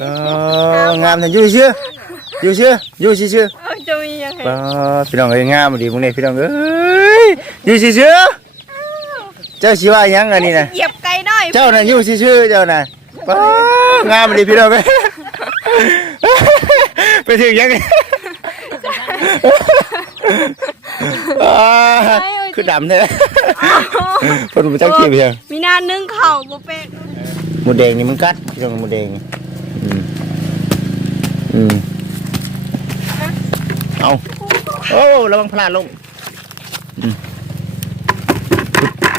เอองามแต่อยู่เชื่ออยู่เชื่ออยู่เชื่อเออจะมียังไงๆป้าพี่น้องเอ้ยงามดีพวกนี้พี่น้องเอ้ยอยู่เชื่อๆเจ้าสิว่าหยังอันนี้น่ะเหยียบไก่น้อยเจ้าน่ะอยู่ชื่อๆเจ้าน่ะป้างามดีพี่น้องเอ้ยไปถึงยังไงอ่าคือดำแท้เพิ่นบ่จักขี้เพียงมีหนานึ่งเข่าบ่เป็นหมูแดงนี่มันกัดพี่น้องหมูแดงนี่อืม อืมเอาโอ้ระวังพลาดลง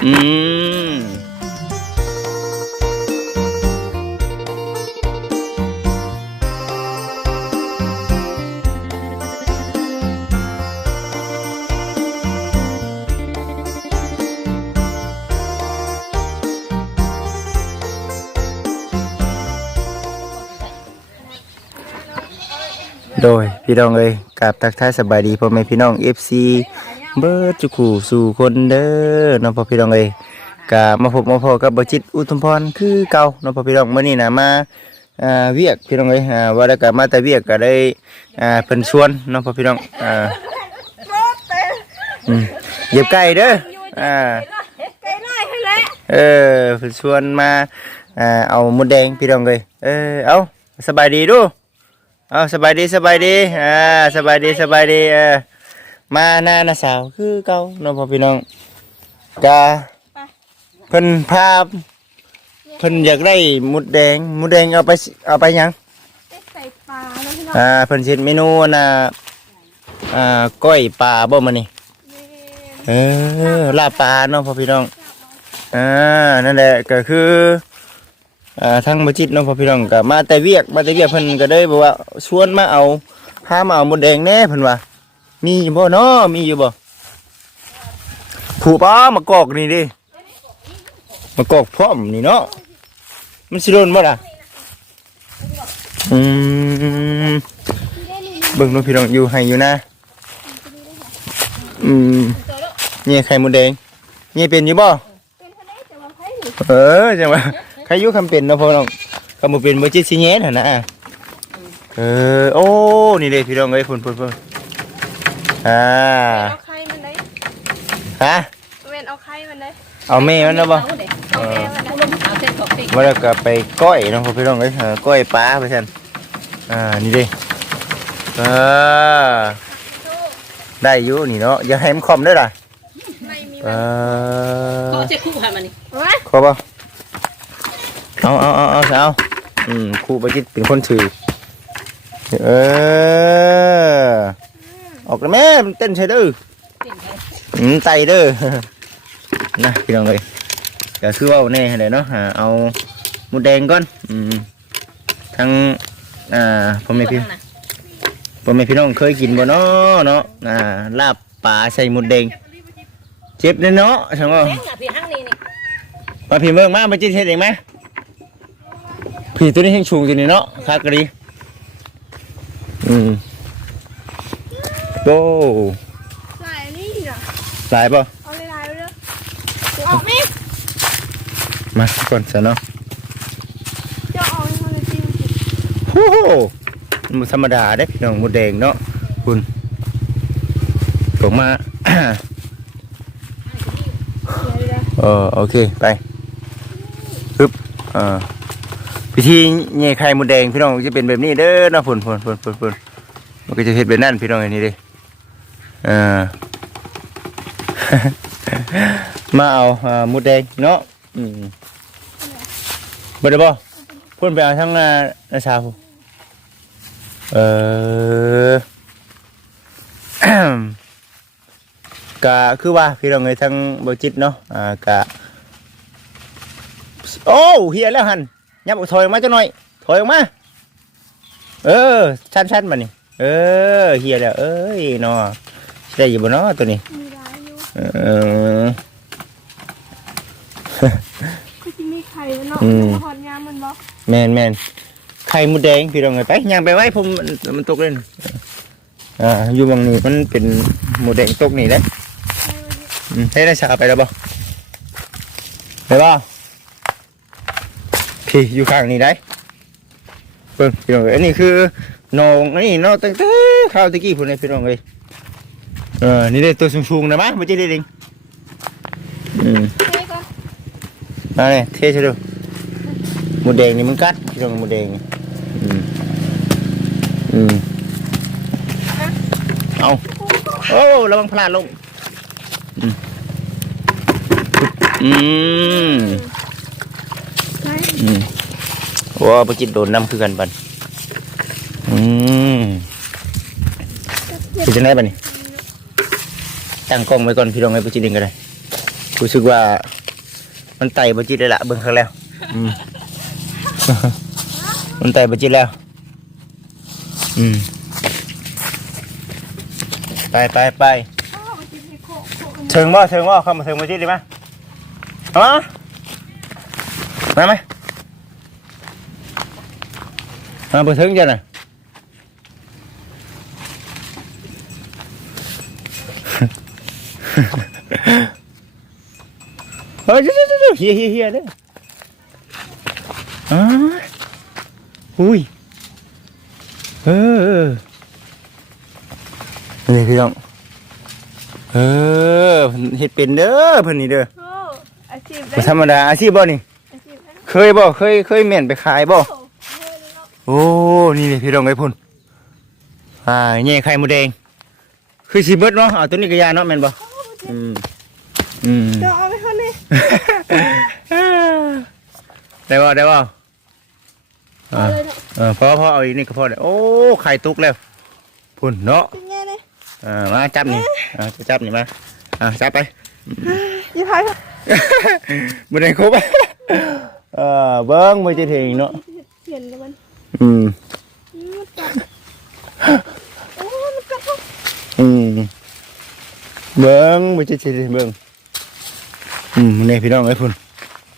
อืม พี่น้องเอ้ยกับทักทายสบายดีพ่อแม่พี่น้อง FC เบิร์ดจุกูสู่คนเด้อน้องพ่อพี่น้องเอ้ยกะมาพบมาพอกับบจิตอุทุมพรคือเก่าน้องพ่อพี่น้องเมื้อนี้นะมาอ่าเวียกพี่น้องเอ้ยอ่าว่าแล้ก็มาแต่เวียกก็ได้อ่าเพิ่นชวนน้องพ่อพี่น้องอ่าอืมเหยียบไก่เด้ออ่าไก่น้อยให้แล้วเออเพิ่นชวนมาอ่าเอาหมดแดงพี่น้องเลยเออเอาสบายดีดู เอาสบายดีสบายดีอ่าสบายดีสบายดีเออมาหน้าหน้าสาวคือเก่าเน้องพ่อพี่น้องกาเพิ่นพาเพิ่นอยากได้หมดแดงหมดแดงเอาไปสิเอาไปหยังใส่ปลาแล้วพี่น้องอ่าเพิ่นสิเฮ็ดเมนูน่ะอ่าก้อยปลาบ่มื้อนี้เออลาบปลาเนาะพ่อพี่น้องอ่านั่นแหละก็คือ อ่าทางบัจิตเน้องพ่อพี่น้องก็มาแต่เวียกมาแต่เวียกเพิ่นก็ได้บอกว่าชวนมาเอาพามาเอามดแดงแน่เพิ่นว่า มีอยู่บ่เนาะมีอยู่บ่ผูป้ามากอกนี่ดิมากอกพร้อมนี่เนาะมันสิโดนบ่ล่ะอืมเบิ่งเน้องพี่น้องอยู่ให้อยู่นะอืมเนี่ไข่มดแดงเนี่ยเป็นอยู่บ่เออจังหวะ รอยุคำเป็นเนาะพ่อน้องคำบ่เป็นบ่จิตสิแย่นหั่นนะเออโอ้นี่เด้พี่น้องเอ้ยพุ่นพุ่นพุ่นอ่าเอาไข่มันเลยฮะเวนเอาไข่มันเลยเอาแม่มันเนาะบ่เอาแม่มันเลยเอาเส้นขอบปีกมาแล้วก็ไปก้อยเนาะพ่อพี่น้องเอ้ยเออก้อยปลาไปซั่นอ่านี่เด้เออได้อยู่นี่เนาะอย่าให้มันคอมเด้อล่ะไม่มีเอเขาอจะคู่ให้มันนี่วะขอบ่ เอาเอาเอาเอาเอาอืมครูบ่จิตเป็นคนถือ เออ ออกแล้วแม่มันเต้นใช่เด้อเส้นไทยอืมไตเด้อ นะพี่น้องเลยก็คือว่าแน่เลยเนาะหาเอาหมูแดงก่อนอืมทั้งอ่าพ่อแม่พี่นะพ่อแม่พี่น้องเคยกินบ่เนาะเนาะอ่าลาบปลาใส่หมูแดงเจ็บเด้อเนาะใช่ไหมเส้นอะพี่ห้างนี่นี่มาพี่เมืองมามาจิ้เฮ็ดเองไหม พี่ตัวนี้แห้งชูงตัวนี้เนาะคากะดีอืมโอ้ลายนี่น่ะหลายป่ะเอาลายๆเลยเอาแม่มาก่อนซะเนาะจะเอาให้มันเลยจิ้มกินโอ้โหมันธรรมดาเด้พี่น้องหมูแดงเนาะคุณผมมาเดี๋ยวเออโอเค ไปปึ๊บเอ่า พิธีแย่ไข่หมูแดงพี่น้องจะเป็นแบบนี้เด้อนะพุ่นพุ่นพุ่นพุ่นพุ่นมันก็จะเฮ็ดแบบนั้นพี่น้องอันนี้เด้เออมาเอาอ่าหมูแดงเนาะอืมบ่ได้บ่พุ่นไปเอาทั้งนานาชาพุ่นเออก็คือว่าพี่น้องเอ้ยทั้งบจิตเนาะอ่ากะโอ้เฮียแล้วหัน ยับออกถอยออกมาจังหน่อย ถอยออกมา เออ ชันชันมานี่เออเฮียแล้วเอ้ยเนาะได้อยู่บ่เนาะตัวนี้มีลายอยู่เออก็จะมีไข่แล้วเนาะอืมหอดยามมันบ่แมนแมนไข่มดแดงพี่น้องเอ้ยไปย่างไปไว้ผมมันมันตกเล่นอ่าอยู่บางนี้มันเป็นหมูแดงตกนี่แหละให้มันอืมให้ได้ชาไปแล้วบ่ไปบ่ พี่อยู่ข้างนี้ได้เบิ่งพี่น้องเอ้ยอันนี้คือหนองอันนี้เนาะตั้งแต่ข้าวตะกี้พุ่นเลยพี่น้องเอ้ยเออนี่ได้ตัวสูงๆนะมั้ยบ่จิได้ดิงอืมเฮ้ยก่อนมาเลยเทใช่ดูหมูแดงนี่มันกัดพี่น้องหมูแดงนี่อืมอืมเอาโอ้ระวังพลาดลงอืมอืม อืมว้าปจิตโดนน้ำคือกันบันอืมเป็นจังไงบันนี่ตั้งกล้องไว้ก่อนพี่น้องไอ้ปจิตเองก็ได้รู้สึกว่า มันไต่ปจิตได้ละเบิ่งครั้งแล้วอืมมันไต่ปจิตแล้ว อืมไปไปไปอ้าวมันกินให้โคกโคกกันเชิงบ่เชิงบ่เข้ามาเชิงปจิตดีไหมฮะมาไหม มาเปิดถึงจ้ะน่ะเฮ้ยเดี๋ยวเดี๋ยวเดี๋ยวเฮียเฮียเฮียเด้ออ้าอุ้ยเออเออนี่พี่น้องเออเพิ่นเฮ็ดเป็นเด้อเพิ่นนี่เด้อโอ้อาชีพได้บ่ธรรมดาอาชีพบ่นี่อาชีพได้เคยบ่เคยเคยแม่นไปขายบ่ โอ้เฮ้ยเนาะโอ้ นี่เลยพี่รองไอ้พุ่นอ่าแง่ไข่หมูแดง คือสีเบิดเนาะเอาตัวนี้กระยาเนาะแม่นบ่อืมอืมเดี๋ยวเอาไปเขานี่ได้บ่ได้บ่เอาอ่าเลยเนาะเออพอพอเอาอีกนี่ก็พอได้โอ้ไข่ตุกแล้วพุ่นเนาะเป็นไงเนี่ยอ่ามาจับนี่อ่าจะจับนี่มาอ่าจับไปยี่พายค่ะบ่ได้ครบเออเบิ่งบ่จะถึงเนาะเห็นแล้วมัน อืมอืมมันกัดโอ้มันกัดเขาอืมเบิ้งบ่จะสิได้เบิ้งอืมนี่พี่น้องไอ้พุ่น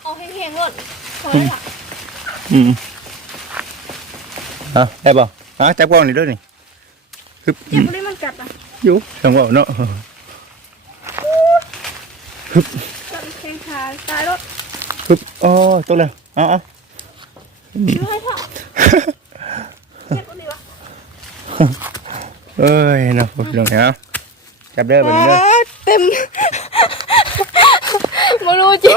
เอาแห้งๆก่อนพอแล้วล่ะอืมเอาได้บ่เอาจับกล้องนี่ด้วยนี่ฮึบเจ็บเลยมันกัดอะอยู่จังหวะเนาะกัดแข้งขาตายรถ ฮึบอ๋อตกแล้วเอาเอาช่วย เถอะเจ็บอะไรวะเอ้ยเนาะพี่น้องเอาจับเด้อบัดนี้เด้อเต็มไม่รู้จริง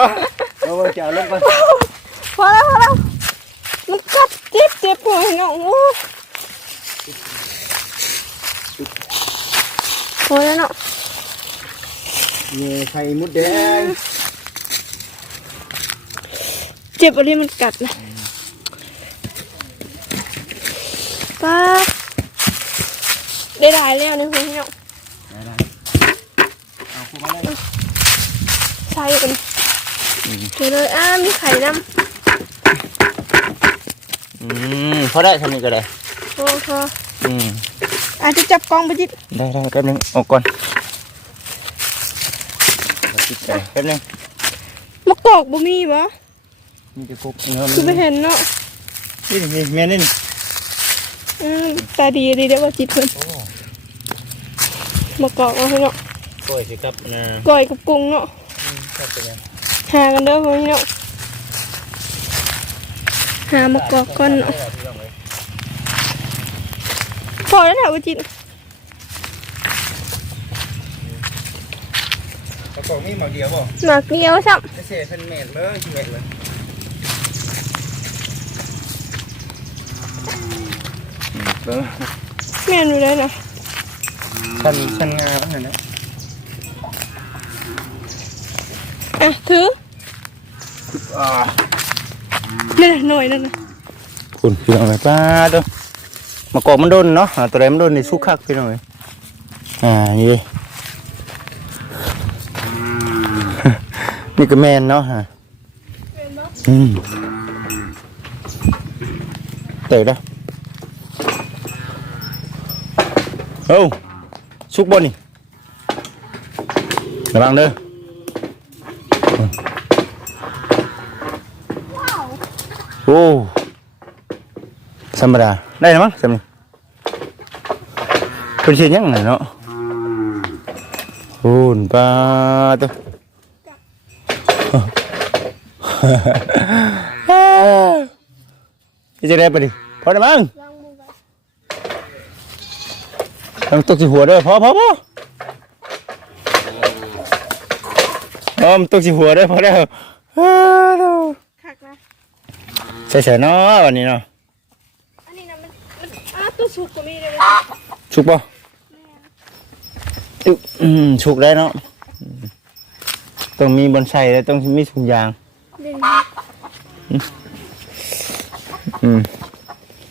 เอาไว้จะเอาลงก่อนพอแล้วพอแล้วมันกัดเจ็บเจ็บหัวเนาะโอ้พอแล้วเนาะนี่ไข่มดแดงเจ็บอะไรมันกัดนะ ป้าได้หลายแล้วในหัวเนาะเอาคู่มาเลยใช่กันเดี๋ยวเลยอ้ามีไข่น้อืมพอได้ทำนี่ก็ได้ำโอ้โหอืมอาจจะจับกล้องไปจิตได้ได้แป๊บนึงออกก่อนเดี๋ยวคิดใจแป๊บนึงมะกอกบ่มีบ่นี่จะกุ๊กเนื้อคือไปมันเห็นเนาะนี่นี่แม่นี่นี่อืม ตาดีดีเด้อว่าจิตเพิ่นมะกอกเอาให้เนาะโอ้ยสิครับนะก้อยกับกุ้งเนาะครับเป็นไงหากันเด้อพี่เนาะหามะกอกก่อนเนาะพอแล้วแหละว่าจิตกระป๋องนี่หมาเดียวบ่หมากเดียวซ้จะเสียเป็นเมตรเลยชีวิตเลย เออำแม่นอยู่เลยเนาะชันชันงาแล้วนะอะถืออ่านี่นะหน่อยนั่นนะคุณพี่น้องไอ้ป้าตัวมากอกมันโดนเนาะอ่าตัวไหนมันโดนในสุกคักพี่น้องเอ้ยอ่านี่เลย นี่ก็แมนเนาะฮะเป็นบ่อืมเตะแล้ว โอ้สุกบนนี่ระวังเด้อโอ้ธรรมดาได้แล้วมั้งสำนี่เป็นเช่นยังไงเนาะโอ้นปลาตัวจะได้ไปดิพอได้มั้ง ลอง มือกันต้องตกสิหัวเด้อพอพอพออ๋อมนตกสิหัวเด้อพอแล้วอ้าวคักนะใส่ๆเนาะวันนี้เนาะอันนี้นะมันมันอ้าตัวสุกก็มีเลยชุกบ่อึ๊บอืมชุกได้เนาะอืมต้องมีบอนไซแล้วต้องมีถุงยางเด่นอืม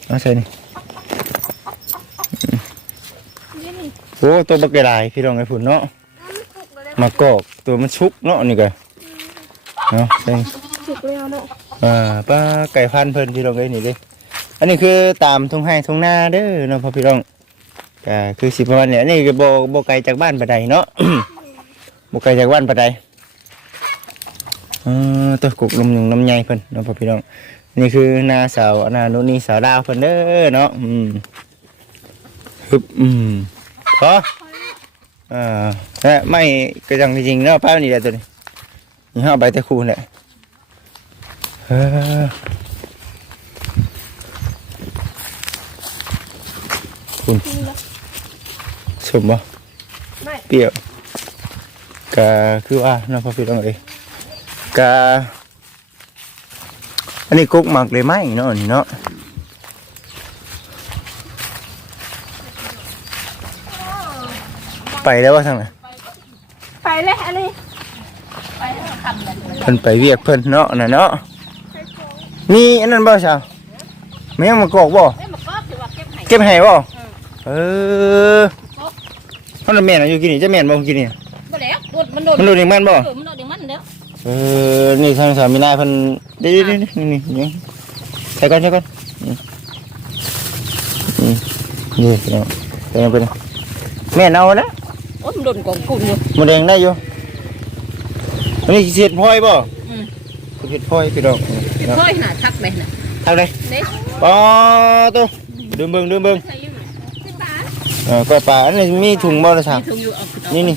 เอาใส่นี่ นี่นี่ โอ้ตัวบักกระไดพี่รองไอ้ฝุ่นเนาะอ้ามันสุกเลยมากอกตัวมันชุกเนาะนี่ก็เนาะใส่สุกแล้วเนาะอ่าปลาไก่พันธุ์เพิ่นพี่รองเอ้ยนี่เด้อันนี้คือตามทุ่งไห้ทุ่งนาเด้อเนาะพ่อพี่รองก็คือสิประมาณเนี้ยอันนี่ก็บ่บ่ไกลจากบ้านปานใดเนาะบ่ไกลจากบ้านปานใดเออตัวกุกลมยุงน้ำใหญ่เพิ่นเนาะพ่อพี่น้องนี่คือนาสาวนาโนนี่สาวดาวเพิ่นเด้อเนาะอืมฮึบอืม พออ่าและไม่กระจังจริงๆเนาะป้านี่แหละตัวนี้นี่ห้าใบตะคูเนี่ยเออคุณสมบ่ไม่เปรี้ยวก็คือว่าเนาะพ่อพี่น้องเอ้ยก็อันนี้กุ๊กหมักเลยไหมเนาะนี่เนาะ ไปแล้วว่าทางไหนไปเลยอะไรไปแล้วคำเลยเพิ่นไปเวียกเพิ่นเนาะน่ะเนาะนี่อันนั้นบ่ซะแม่งมากอกบ่เอ้ยมันก็ถือว่าเก็บให้เก็บให้บ่เออมันนะแม่นอะอยู่กินนี่จะแม่นบ่กินนี่ บ่แล้วโดดมันโดดมันโดนอีกแม่นบ่ เออมันโดดอย่างมันเด้อเออ นี่ทางสามีนายเพิ่นเดี๋ยวๆๆนี่นี่นี่ใส่ก่อนใส่ก่อนอืมอืมนี่พี่น้องเป็นยังเป็นยังแม่นเอานะโอ้ยมันโดนกองกุ่นอยู่มะแดงได้อยู่อันนี้เสียดพลอยบ่อืมเสียดพลอยพี่น้องค่อยหาทักไปน่ะทางไหนเด้อ๋อตัวดื่มเบิ่งดื่มเบิ่งใส่อยู่ที่ตาเออก้อยปลาอันนี้มีถุงบ่ล่ะครับมีถุงอยู่เอาเอานี่นี่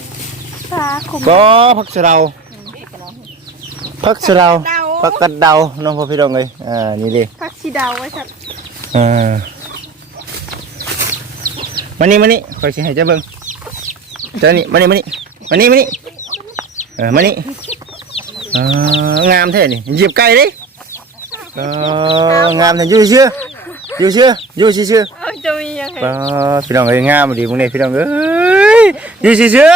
ปลาขมก็ผักสะเดาผักสะเดาผักกัดเดาน้องพ่อพี่น้องเอ้ยอ่านี่เลยผักชีดาวไว้สัตว์อ่ามานี่มานี่คอยสิให้เจ้าเบิ่ง เจ้านี่มานี่มานี่มานี่มานี่เออมานี่เอองามแท้นี่เหยียบไก่ดิเอองามแท้อยู่เชื่ออยู่เชื่ออยู่เชื่อเออจะมียังไงๆป้าพี่น้องเอ้ยงามดีพวกนี้พี่น้องเอ้ยอยู่เชื่อ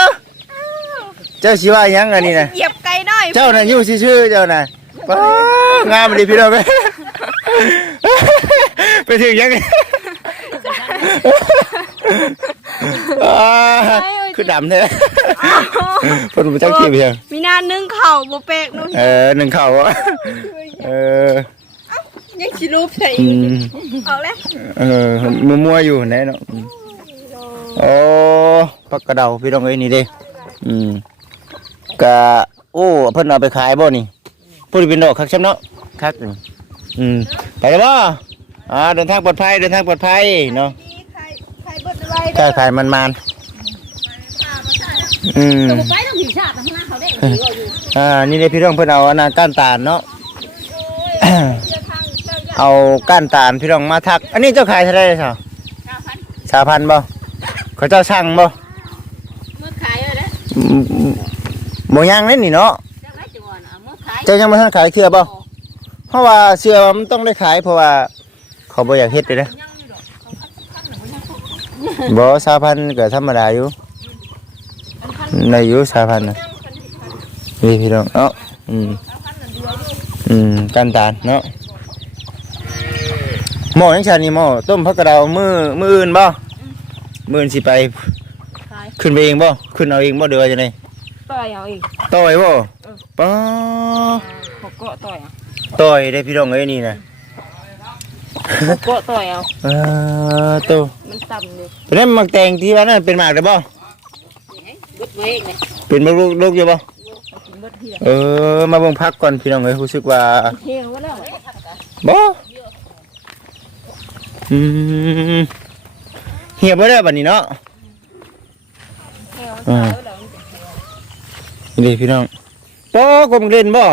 ๆเจ้าสิว่าหยังอันนี้น่ะเหยียบไก่หน่อยเจ้าน่ะอยู่ชื่อๆเจ้าน่ะป้างามดีพี่น้องเอ้ยไปถึงยังไงอ่า คือดำแท้เพิ่นบ่จักขี้เพียงมีหนานึ่งเข่าโบเปกนู้นเออหนึ่งเข่าอะเออยังชิรูปใส่อืมเอาเลยเออมัวๆอยู่ไหนเนาะอืมโอ้ปักกระเดาพี่น้องเอ้ยนี่เด้อืมกะโอ้เพิ่นเอาไปขายบ่นี่พูดเป็นดอกคักช้ำเนาะคักนี่อืมไปแล้วบ่อ่าเดินทางปลอดภัยเดินทางปลอดภัยเนาะใครใครเบิดอะไรใช่ขายมันมัน อืมตัวไปต้องผีชาติข้างหน้าเขาได้ผีก็อยู่อ่านี่เลยพี่น้องเพิ่นเอาอันนั้นก้านตาลเนาะ เอาก้านตาลพี่น้องมาทัก อันนี้เจ้าขายเท่าไหรเลยสาวเก้าพันสามพันบ่เขาเจ้าสั่งบ่เมื่อขายเลยนะอืมบ่ยังเล่นนี่เนาะ จะไม่จวนเอาเมื่อขายเจ้ายังบ่ทันขายเทื่อบ่เพราะว่าเสื้อมันต้องได้ขายเพราะว่าเขาบ่อยากเฮ็ดเลยนะ ยังอยู่ดอกเขาพันพันหนึ่งไม่ใช่พวกบ่สามพันก็ธรรมดาอยู่ ในอยู่สามพันน่ะนี่พี่น้องเนาะอืมอืมก้านตาลเนาะหม้อยังชานี่หม้อต้มผักกระเดามื้อมื้ออื่นบ่มื้ออื่นสิไปขายขึ้นไปเองบ่ขึ้นเอาเองบ่เดือจังไดต่อยเอาอีกต่อยบ่ป้าหกเกาะต่อยเอาต่อยได้พี่น้องเอ้ยนี่นะหกเกาะต่อยเอาเออโตมันต่ำเลยตอนนั้นหมักแตงที่ว่านั่นเป็นหมากได้บ่บึดไว้ เองเลยเป็นมะลูกลูกอยู่บ่เอากินบึดเฮียเออ มาเบิ่งพักก่อนพี่น้องเอ้ยรู้สึกว่าเฮียว่าแล้วบ่อืมเหียบบ่ได้บัดนี้เนาะเฮียว่าแล้วนี่เด้พี่น้องปอกมเล่นบ่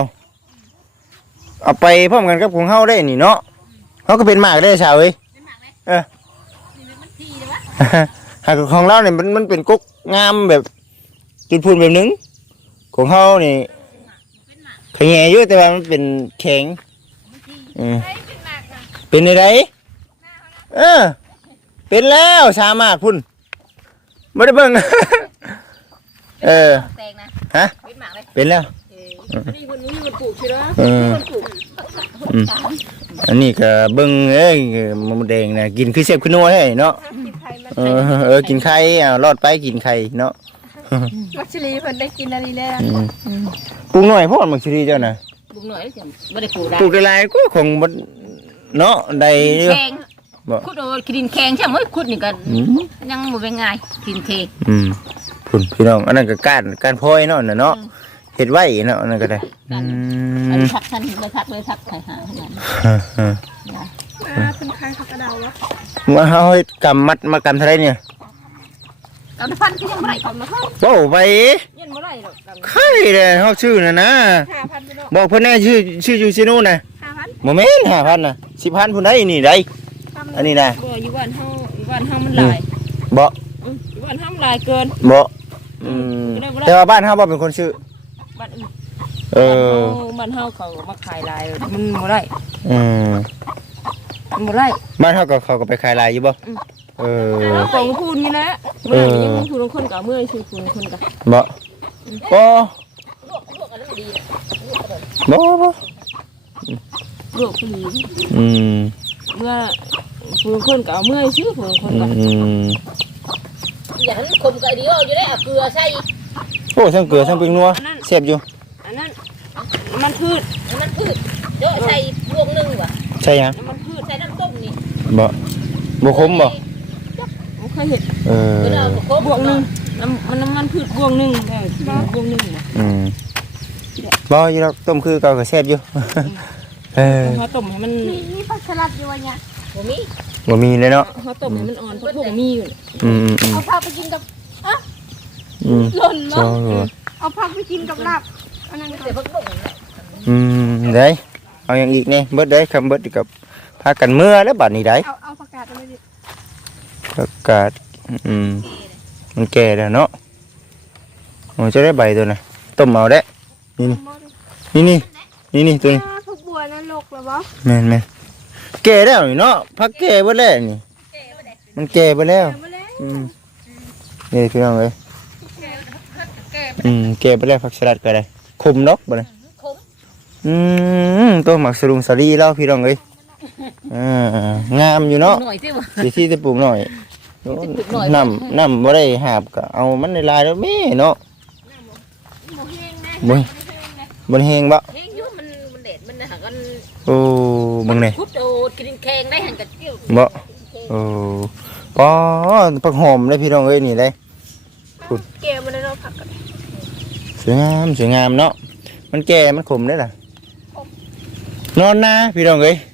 เอาไปพร้อมกันกับของเฮาได้นี่เนาะเฮาก็เป็นหมากได้ชาวเอ้ยเป็นหเออหากของเราเนี่ยมันมันเป็นกุ๊กงามแบบ จุดพูนแบบนึง ของเขานี่แข็งแรงอยู่แต่ว่ามันเป็นแข็งอืมเป็นอะไรเออ เป็นแล้วสามารถพุ่นไม่ได้เบิ่งเออฮะเป็นแล้วอันนี้คนนี้คนปลูกใช่ไหมคนปลูกอันนี้ก็เบิ่งเอ้ยมันแดงนะกินคือเสียบคือนัวให้เนาะกินไข่มาเออเออกินไข่อ่ารอดไปกินไข่เนาะ มักชลีเพิ่นได้กินอะไรแล้วอืมปรุงหน่อยพ่อมักสิดีเจ้าน่ะปลูกหน่อยแล้วจะไม่ได้ปลูกได้ปลูกได้หลายก็ของบ่เนาะได้อยู่แข็งบ่ขุดโอ้ดินแข็งใช่ไหมขุดนี่กันอืมยังบ่เป็นไงดินแข็งอืมพุ่นพี่น้องอันนั้นก็การการพลอยเนาะน่ะเนาะเฮ็ดไว้เนาะอันนั้นก็ได้อือันมนี้พักท่านเลยพักเลยพักใครหาขนาดนั้นอ่าเป็นไข่ผักกระเดาวะมาเฮาเฮ็ดกำมัดมากำเท่าไรเนี่ย กำพันก็ยังไม่ได้กำมาเข้าเว้าไปยันไม่ได้หรอกกำไข่เลยเฮาชื่อน่ะนะห้าพันไปเนาะบอกเพิ่นแน่ชื่อชื่ออยู่ซิโน่น่ะห้าพันบ่แม่น5,000น่ะ10,000พุ่นได้นี่ได้ อันนี้น่ะ บ่อยู่บ้านเฮาอยู่บ้านเฮามันหลายบ่อืมอยู่บ้านเฮามันหลายเกินบ่อืมแต่ว่าบ้านเฮาบ่เป็นคนชื่อบ้านอื่นเออบ้านเฮาเขามาขายหลายมันบ่ได้อืมมันบ่ได้บ้านเฮาก็เขาก็ไปขายลายอยู่บ่อืม เออเอาของพูนนี่แหละเอเมื่ออนี้ยังพูนคนกับเมื่อยชื่อพูนคนกับบ่บ่ลวกลวกอันนั้นดีบ่บ่ลวกผู้หญิงอืมเมื่อพูนคนกับเมื่อยชื่อพูนคนอืกับมอย่างนั้นคมกับเดียวอยู่ได้เกลือใส่โอ้ทั้งเกลือทั้งปิงนัวแซ่บอยู่อันนั้นมันพืชมันพืชเยอะใส่พวงนึงว่ะใช่หยังมันพืชใส่น้ำต้มนี่บ่บ่ขมบ่ผม เคยเห็นเออก็ได้บวงนึงน้ำมันน้ำมันพืชบวงนึงได้บวงนึงนะอืมบ่อยู่ดอกต้มคือเก่าก็แซ่บอยู่ เออเขาต้มให้มันมีมีผักสลัดอยู่วะเนี่ยบ่มีบ่มีเลยเนาะเขาต้มให้มันอ่อนเพราะพวกมีอยู่อืมอืมอืมเอาผักไปกินกับอืมหล่นสอเนาะงตัวเอาผักไปกินกับลาบอันนั้นแต่ก็พักบ่งอืมได้เอาอย่างอีกนี่เบิดได้คำเบิดกับพากันเมื่อแล้วบัดนี้ได้เอาเอาผักกาดไปดิประกาศอืมมันแก่แล้วเนาะมันจะได้ใบตัวน่ะต้มเอาได้นี่นี่นี่นี่นี่ตัวนี้อ่าผักบัวนั่นลกแล้วบ่แม่นแม่นแก่แล้วนี่เนาะพักแก่เบิดแล้วนี่มันแก่ไปแล้วเอามาแล้วอืมนี่พี่น้องเลยอืมแก่ไปแล้วผักสลัดก็ได้คมเนาะบ่ได้คมอืมตัวหมักสลุงสลีแล้วพี่น้องเอ้ย อ่างามอยู่เนาะหน่อยสิวะสิที่จะปลูกหน่อยปลูกหน่อย น้ำน้ำบ่ได้หาบก็เอามันในลายแล้วแม่เนาะบ่บ่แห้งบ่เฮ้ยยุ่มันมันเด็ดมันหักกันโอ้เบิ่งนี่คุดโดดกินแข็งได้หันกันเกี่ยวบ่โอ้ปอผักหอมเลยพี่น้องเอ้ยนี่เลยเกมมันเลยเนาะผักกาดสวยงามสวยงามเนาะมันแก่มันขมได้ล่ะนอนนาพี่น้องเอ้ยเ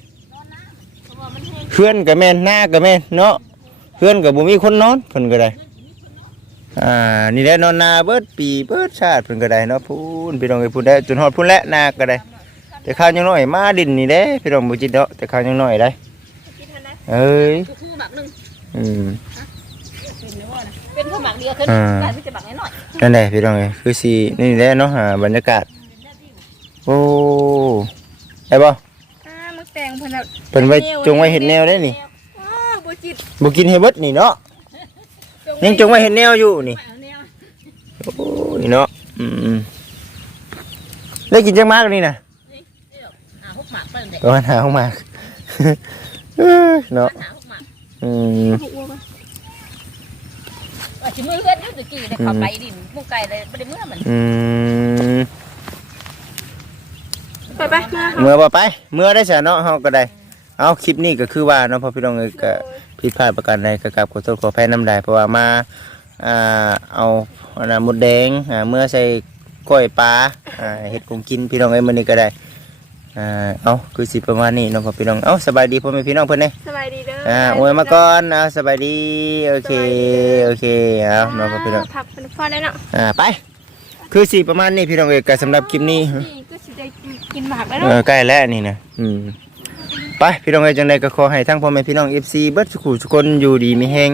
พื่อนก็แม่นหน้าก็แม่นเนาะเพื่อนก็บ่มีคนนอนเพิ่นก็ได้อ่านี่แหละนอนนาเบิดปีเบิดชาติเพิ่นก็ได้เนาะพูนพี่น้องเอ้ยพูนได้จนฮอดพูนและนาก็ได้ แต่ข้าวยังน้อยมาดินนี่เด้พี่น้องบ่จิตเนาะแต่ข้าวยังน้อยได้กินเท่านั้นเอ้ยคู่หมักนึงอืมเป็นข้าวหมักเดียวขึ้นการที่จะหมักน้อยนั่นแหละพี่น้องเอ้ยคือสินี่แหละเนาะหาบรรยากาศโอ้ได้บ่อ่ามัก แตงเพิ่นเอาเพิ่นไว้จงไว้เห็ดแนวได้นี่อ้าบ่จิตบ่กินให้เบิดนี่เนาะยังจงไว้เห็ดแนวอยู่นี่โอ้ยเนาะอืมๆได้กินจังมากนี่นะอ่าหกหมักไปเลยประมาณหาของมากเอ้ยเนาะหาหกหมักอืมผักบัวมาว่าชิมือเพื่อนยุ่งตะกี้ได้เข้าไปดินมุกไก่เลยไม่ได้เมื่อมันอืม ไปไปมาเมื่อบ่ไป เมื่อได้ซะเนาะเฮาก็ได้ เอาคลิปนี้ก็คือว่าเนาะพอพี่น้องเอ้ยก็ผิดพลาดประการใดก็กราบขอโทษขออภัยน้ำใดเพราะว่ามาอ่าเอาอันน่ะมดแดงอ่าเมื่อใส่กล้อยปลาอ่าเฮ็ดกงกินพี่น้องเอ้ยมื้อนี้ก็ได้อ่าเอาคือสิประมาณนี้เนาะพ่อพี่น้องเอ้าสบายดีพ่อแม่พี่น้องเพิ่นเด้สบายดีเด้ออ่าอ่าอวยมาก่อนเอาสบายดีโอเคโอเคเอาเนาะพ่อพี่น้อง ผักเป็นฟอดแล้วเนาะ อ่าไป คือสิประมาณนี้พี่น้องเอ้ยก็สำหรับคลิปนี้นี่ กินหมากแล้วเอเนาะอใกล้แล้วนี่นะอืมไปพี่น้องเอ้ยจังไดก็ขอให้ทั้งพ่อแม่พี่น้อง FC เบิดสุขุทุกคนอยู่ดีมีแฮง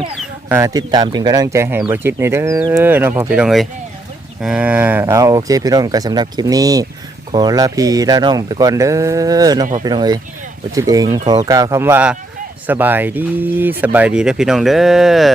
อ่าติดตามเป็นกำลังใจให้บ่จิตในเด้อเน้องพ่อพี่น้องเอ้ยอ่าเอาโอเคพี่น้องก็สำหรับคลิปนี้ ขอลาพี่ลาน้องไปก่อนเด้อเน้องพ่อพี่น้องเอ้ยบ่จิตเองขอกล่าวคำว่าสบายดีสบายดีเด้อพี่น้องเด้อ